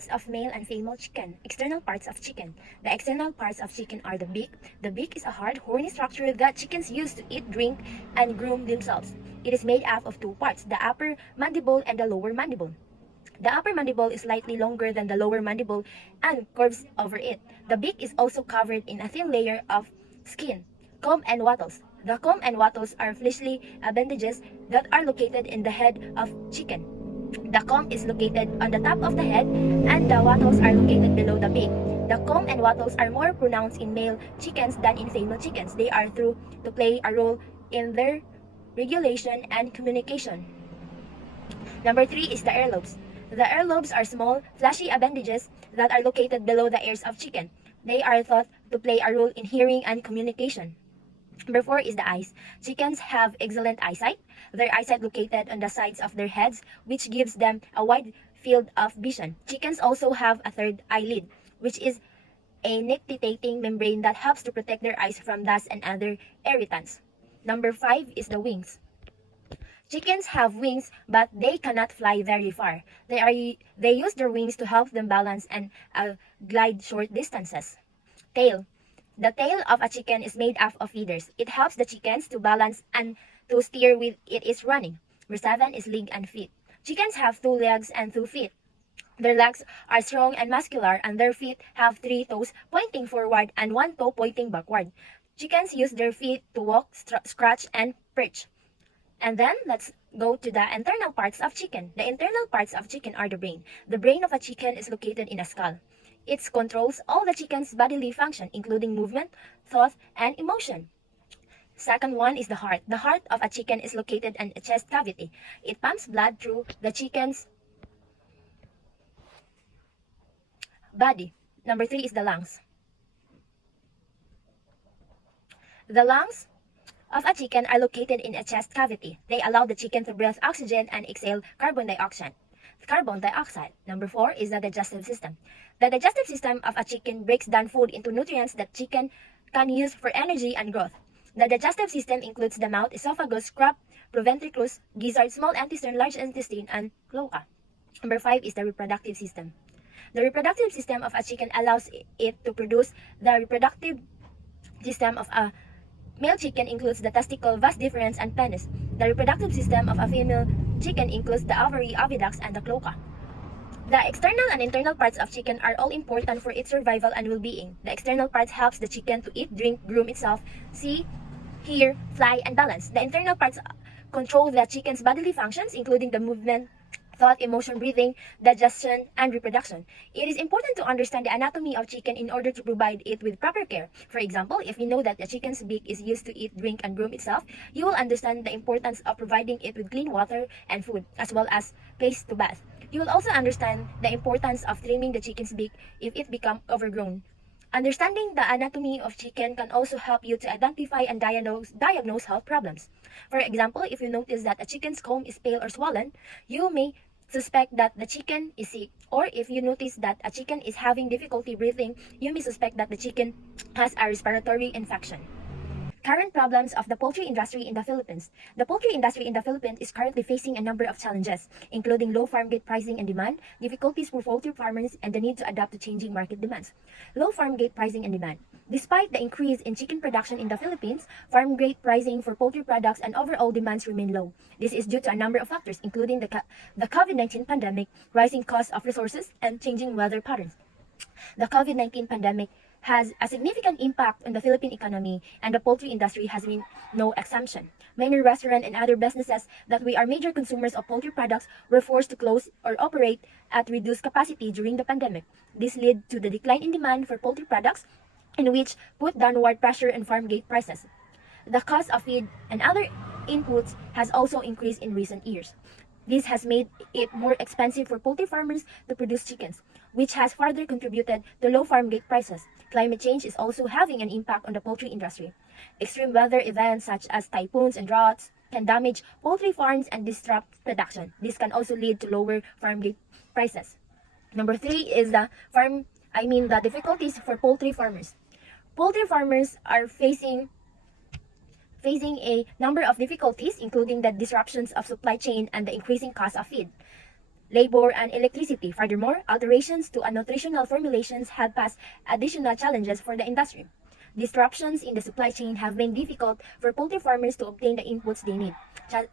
Parts of male and female chicken. External parts of chicken. The external parts of chicken are the beak. The beak is a hard, horny structure that chickens use to eat, drink, and groom themselves. It is made up of two parts, the upper mandible and the lower mandible. The upper mandible is slightly longer than the lower mandible and curves over it. The beak is also covered in a thin layer of skin, comb, and wattles. The comb and wattles are fleshy appendages that are located in the head of chicken. The comb is located on the top of the head and the wattles are located below the beak. The comb and wattles are more pronounced in male chickens than in female chickens. They are thought to play a role in their regulation and communication. Number 3 is the earlobes. The earlobes are small, fleshy appendages that are located below the ears of chicken. They are thought to play a role in hearing and communication. Number 4 is the eyes. Chickens have excellent eyesight. Their eyesight located on the sides of their heads, which gives them a wide field of vision. Chickens also have a third eyelid, which is a nictitating membrane that helps to protect their eyes from dust and other irritants. Number 5 is the wings. Chickens have wings, but they cannot fly very far. They use their wings to help them balance and glide short distances. Tail. The tail of a chicken is made up of feathers. It helps the chickens to balance and to steer when it is running. Number 7 is leg and feet. Chickens have 2 legs and 2 feet. Their legs are strong and muscular, and their feet have 3 toes pointing forward and 1 toe pointing backward. Chickens use their feet to walk, scratch, and perch. And then let's go to the internal parts of chicken. The internal parts of chicken are the brain. The brain of a chicken is located in a skull. It controls all the chicken's bodily function, including movement, thought, and emotion. Second one is the heart. The heart of a chicken is located in a chest cavity. It pumps blood through the chicken's body. Number 3 is the lungs. The lungs of a chicken are located in a chest cavity. They allow the chicken to breathe oxygen and exhale carbon dioxide. Number 4 is the digestive system. The digestive system of a chicken breaks down food into nutrients that chicken can use for energy and growth. The digestive system includes the mouth, esophagus, crop, proventriculus, gizzard, small intestine, large intestine, and cloaca. Number 5 is the reproductive system. The reproductive system of a chicken allows it to produce. The reproductive system of a male chicken includes the testicle, vas deferens, and penis. The reproductive system of a female chicken includes the ovary, oviducts, and the cloaca. The external and internal parts of chicken are all important for its survival and well-being. The external parts helps the chicken to eat, drink, groom itself, see, hear, fly, and balance. The internal parts control the chicken's bodily functions, including the movement, thought, emotion, breathing, digestion, and reproduction. It is important to understand the anatomy of chicken in order to provide it with proper care. For example, if you know that a chicken's beak is used to eat, drink, and groom itself, you will understand the importance of providing it with clean water and food, as well as place to bath. You will also understand the importance of trimming the chicken's beak if it becomes overgrown. Understanding the anatomy of chicken can also help you to identify and diagnose health problems. For example, if you notice that a chicken's comb is pale or swollen, you may suspect that the chicken is sick. Or if you notice that a chicken is having difficulty breathing, you may suspect that the chicken has a respiratory infection. Current problems of the poultry industry in the Philippines. The poultry industry in the Philippines is currently facing a number of challenges, including low farm gate pricing and demand, difficulties for poultry farmers, and the need to adapt to changing market demands. Low farm gate pricing and demand. Despite the increase in chicken production in the Philippines, farm gate pricing for poultry products and overall demands remain low. This is due to a number of factors, including the COVID-19 pandemic, rising costs of resources, and changing weather patterns. The COVID-19 pandemic has a significant impact on the Philippine economy, and the poultry industry has been no exception. Many restaurants and other businesses that we are major consumers of poultry products were forced to close or operate at reduced capacity during the pandemic. This led to the decline in demand for poultry products, in which put downward pressure on farm gate prices. The cost of feed and other inputs has also increased in recent years. This has made it more expensive for poultry farmers to produce chickens, which has further contributed to low farm gate prices. Climate change is also having an impact on the poultry industry. Extreme weather events such as typhoons and droughts can damage poultry farms and disrupt production. This can also lead to lower farm gate prices. Number 3 is the difficulties for poultry farmers. Poultry farmers are facing a number of difficulties, including the disruptions of supply chain and the increasing cost of feed. labor, and electricity. Furthermore, alterations to nutritional formulations have posed additional challenges for the industry. Disruptions in the supply chain have made it difficult for poultry farmers to obtain the inputs they need,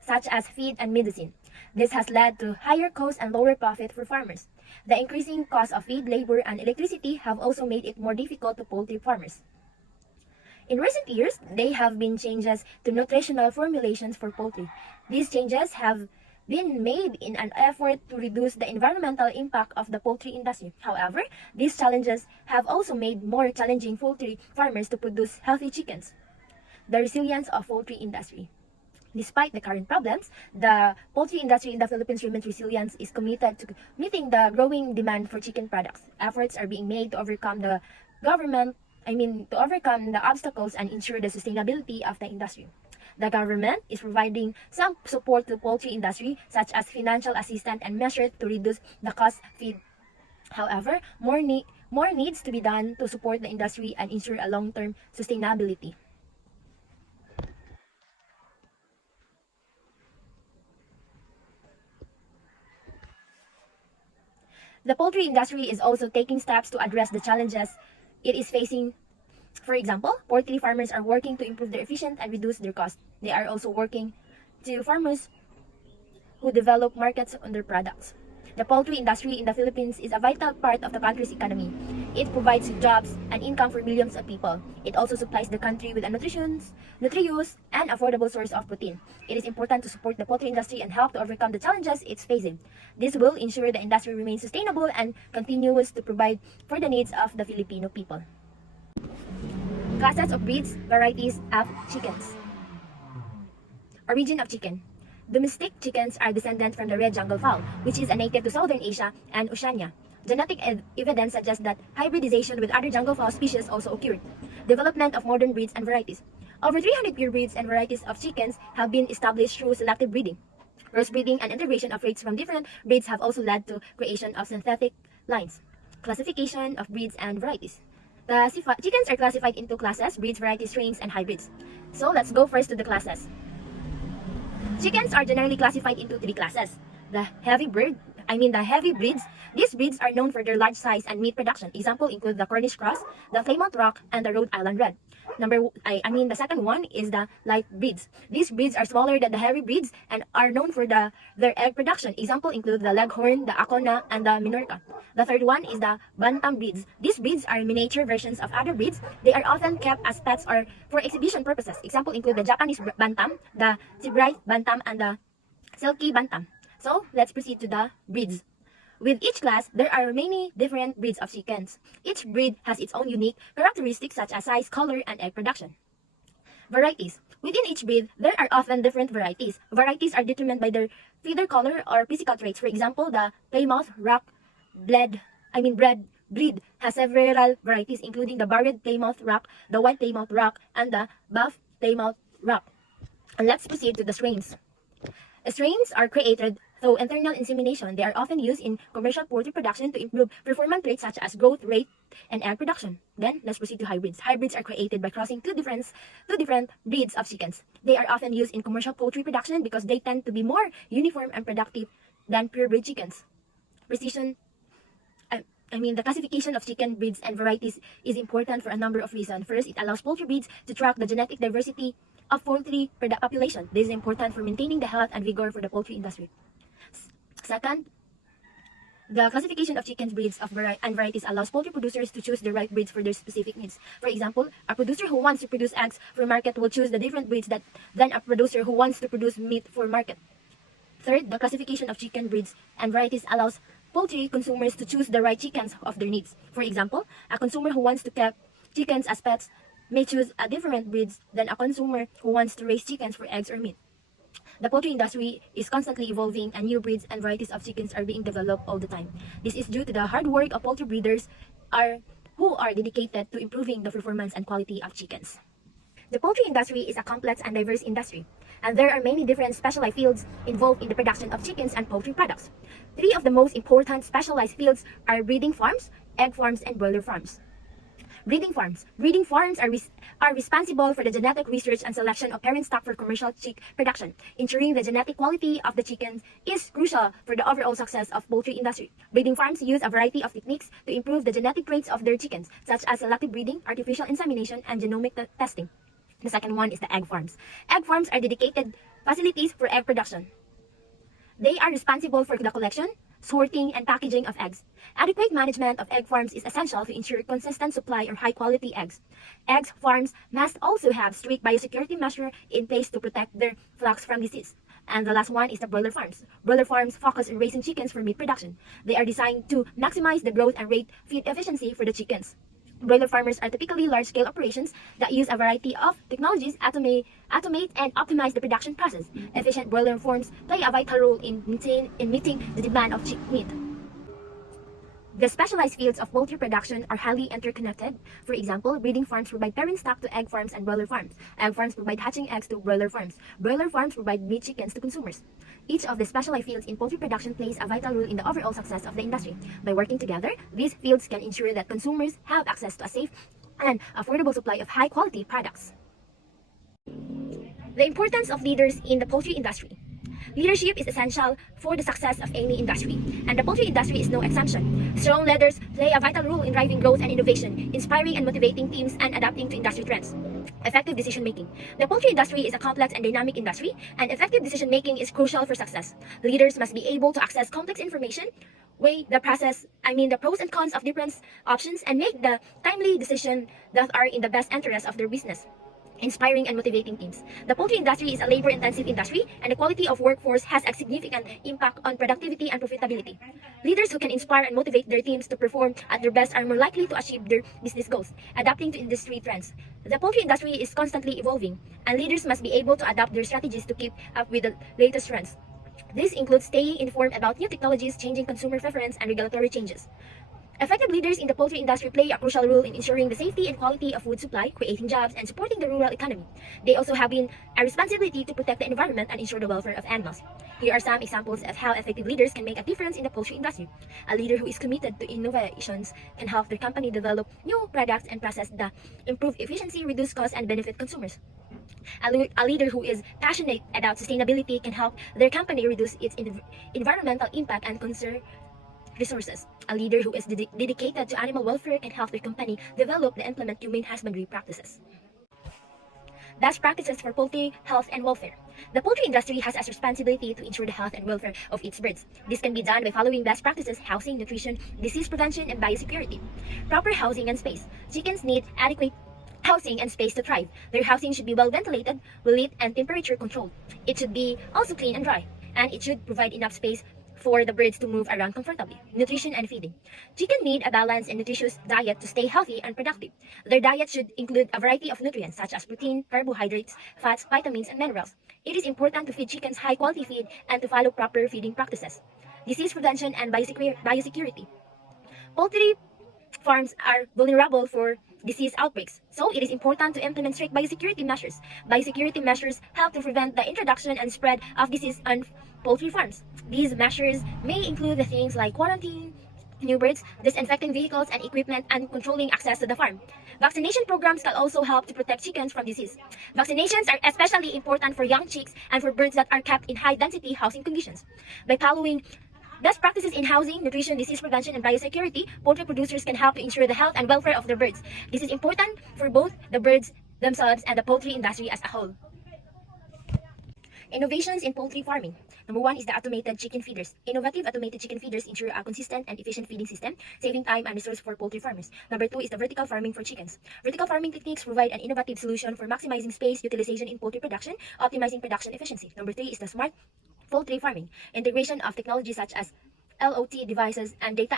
such as feed and medicine. This has led to higher costs and lower profit for farmers. The increasing cost of feed, labor, and electricity have also made it more difficult to poultry farmers. In recent years, there have been changes to nutritional formulations for poultry. These changes have been made in an effort to reduce the environmental impact of the poultry industry. However, these challenges have also made more challenging poultry farmers to produce healthy chickens. The resilience of poultry industry. Despite the current problems, the poultry industry in the Philippines remains resilient, is committed to meeting the growing demand for chicken products. Efforts are being made to overcome the obstacles and ensure the sustainability of the industry. The government is providing some support to poultry industry, such as financial assistance and measures to reduce the cost of feed. However, more needs to be done to support the industry and ensure a long-term sustainability. The poultry industry is also taking steps to address the challenges it is facing. For example, poultry farmers are working to improve their efficiency and reduce their costs. They are also working to farmers who develop markets on their products. The poultry industry in the Philippines is a vital part of the country's economy. It provides jobs and income for millions of people. It also supplies the country with a nutritious, and affordable source of protein. It is important to support the poultry industry and help to overcome the challenges it's facing. This will ensure the industry remains sustainable and continues to provide for the needs of the Filipino people. Classes of breeds, varieties of chickens. Origin of chicken. Domestic chickens are descended from the red jungle fowl, which is a native to Southern Asia and Oceania. Genetic evidence suggests that hybridization with other jungle fowl species also occurred. Development of modern breeds and varieties. Over 300 pure breeds and varieties of chickens have been established through selective breeding. Crossbreeding and integration of traits from different breeds have also led to creation of synthetic lines. Classification of breeds and varieties. The chickens are classified into classes, breeds, varieties, strains, and hybrids. So let's go first to the classes. Chickens are generally classified into three classes. The heavy breeds. These breeds are known for their large size and meat production. Examples include the Cornish Cross, the Plymouth Rock, and the Rhode Island Red. The second one is the light breeds. These breeds are smaller than the heavy breeds and are known for their egg production. Examples include the Leghorn, the Acona, and the Minorca. The third one is the Bantam breeds. These breeds are miniature versions of other breeds. They are often kept as pets or for exhibition purposes. Examples include the Japanese Bantam, the Sebright Bantam, and the Silky Bantam. So, let's proceed to the breeds. With each class, there are many different breeds of chickens. Each breed has its own unique characteristics such as size, color, and egg production. Varieties. Within each breed, there are often different varieties. Varieties are determined by their feather color or physical traits. For example, the Plymouth Rock bred breed has several varieties, including the barred Plymouth Rock, the white Plymouth Rock, and the buff Plymouth Rock. And let's proceed to the strains. Strains are created through internal insemination. They are often used in commercial poultry production to improve performance traits such as growth rate and egg production. Then, let's proceed to hybrids. Hybrids are created by crossing two different breeds of chickens. They are often used in commercial poultry production because they tend to be more uniform and productive than purebred chickens. The classification of chicken breeds and varieties is important for a number of reasons. First, it allows poultry breeds to track the genetic diversity of poultry population. This is important for maintaining the health and vigor for the poultry industry. Second, the classification of chicken breeds and varieties allows poultry producers to choose the right breeds for their specific needs. For example, a producer who wants to produce eggs for market will choose the different breeds than a producer who wants to produce meat for market. Third, the classification of chicken breeds and varieties allows poultry consumers to choose the right chickens of their needs. For example, a consumer who wants to keep chickens as pets may choose a different breeds than a consumer who wants to raise chickens for eggs or meat. The poultry industry is constantly evolving and new breeds and varieties of chickens are being developed all the time. This is due to the hard work of poultry breeders who are dedicated to improving the performance and quality of chickens. The poultry industry is a complex and diverse industry, and there are many different specialized fields involved in the production of chickens and poultry products. Three of the most important specialized fields are breeding farms, egg farms, and broiler farms. Breeding farms. Breeding farms are responsible for the genetic research and selection of parent stock for commercial chick production. Ensuring the genetic quality of the chickens is crucial for the overall success of poultry industry. Breeding farms use a variety of techniques to improve the genetic traits of their chickens, such as selective breeding, artificial insemination, and genomic testing. The second one is the egg farms. Egg farms are dedicated facilities for egg production. They are responsible for the collection, sorting, and packaging of eggs. Adequate management of egg farms is essential to ensure consistent supply of high-quality eggs. Egg farms must also have strict biosecurity measures in place to protect their flocks from disease. And the last one is the broiler farms. Broiler farms focus on raising chickens for meat production. They are designed to maximize the growth and rate feed efficiency for the chickens. Broiler farmers are typically large-scale operations that use a variety of technologies to automate and optimize the production process. Efficient broiler farms play a vital role in meeting the demand of chick meat. The specialized fields of poultry production are highly interconnected. For example, breeding farms provide parent stock to egg farms and broiler farms. Egg farms provide hatching eggs to broiler farms. Broiler farms provide meat chickens to consumers. Each of the specialized fields in poultry production plays a vital role in the overall success of the industry. By working together, these fields can ensure that consumers have access to a safe and affordable supply of high-quality products. The importance of leaders in the poultry industry. Leadership is essential for the success of any industry, and the poultry industry is no exception. Strong leaders play a vital role in driving growth and innovation, inspiring and motivating teams, and adapting to industry trends. Effective decision making. The poultry industry is a complex and dynamic industry, and effective decision making is crucial for success. Leaders must be able to access complex information, weigh the pros and cons of different options, and make the timely decisions that are in the best interest of their business. Inspiring and motivating teams. The poultry industry is a labor-intensive industry, and the quality of workforce has a significant impact on productivity and profitability. Leaders who can inspire and motivate their teams to perform at their best are more likely to achieve their business goals. Adapting to industry trends. The poultry industry is constantly evolving, and leaders must be able to adapt their strategies to keep up with the latest trends. This includes staying informed about new technologies, changing consumer preference, and regulatory changes. Effective leaders in the poultry industry play a crucial role in ensuring the safety and quality of food supply, creating jobs, and supporting the rural economy. They also have a responsibility to protect the environment and ensure the welfare of animals. Here are some examples of how effective leaders can make a difference in the poultry industry. A leader who is committed to innovations can help their company develop new products and processes that improve efficiency, reduce costs, and benefit consumers. A leader who is passionate about sustainability can help their company reduce its environmental impact and conserve resources. A leader who is dedicated to animal welfare can help their company develop and implement humane husbandry practices. Best practices for poultry health and welfare. The poultry industry has a responsibility to ensure the health and welfare of its birds. This can be done by following best practices: housing, nutrition, disease prevention, and biosecurity. Proper housing and space. Chickens need adequate housing and space to thrive. Their housing should be well ventilated, well lit, and temperature controlled. It should be also clean and dry, and it should provide enough space for the birds to move around comfortably. Nutrition and feeding. Chicken need a balanced and nutritious diet to stay healthy and productive. Their diet should include a variety of nutrients such as protein, carbohydrates, fats, vitamins, and minerals. It is important to feed chickens high-quality feed and to follow proper feeding practices. Disease prevention and biosecurity. Poultry farms are vulnerable for disease outbreaks, so it is important to implement strict biosecurity measures. Biosecurity measures help to prevent the introduction and spread of disease on poultry farms. These measures may include the things like quarantine new birds, disinfecting vehicles and equipment, and controlling access to the farm. Vaccination programs can also help to protect chickens from disease. Vaccinations are especially important for young chicks and for birds that are kept in high-density housing conditions. By following best practices in housing, nutrition, disease prevention, and biosecurity, poultry producers can help to ensure the health and welfare of their birds. This is important for both the birds themselves and the poultry industry as a whole. Innovations in poultry farming. Number one is the automated chicken feeders. Innovative automated chicken feeders ensure a consistent and efficient feeding system, saving time and resources for poultry farmers. Number two is the vertical farming for chickens. Vertical farming techniques provide an innovative solution for maximizing space utilization in poultry production, optimizing production efficiency. Number three is the smart poultry farming. Integration of technology such as LOT devices and data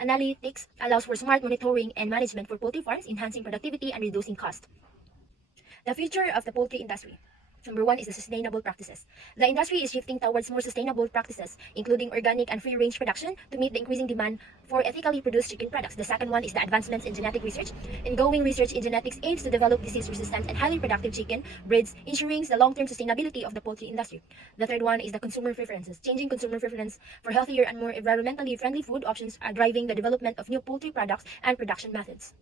analytics allows for smart monitoring and management for poultry farms, enhancing productivity and reducing cost. The future of the poultry industry. Number one is the sustainable practices. The industry is shifting towards more sustainable practices, including organic and free-range production, to meet the increasing demand for ethically produced chicken products. The second one is the advancements in genetic research. Ongoing research in genetics aims to develop disease-resistant and highly productive chicken breeds, ensuring the long-term sustainability of the poultry industry. The third one is the consumer preferences. Changing consumer preference for healthier and more environmentally friendly food options are driving the development of new poultry products and production methods.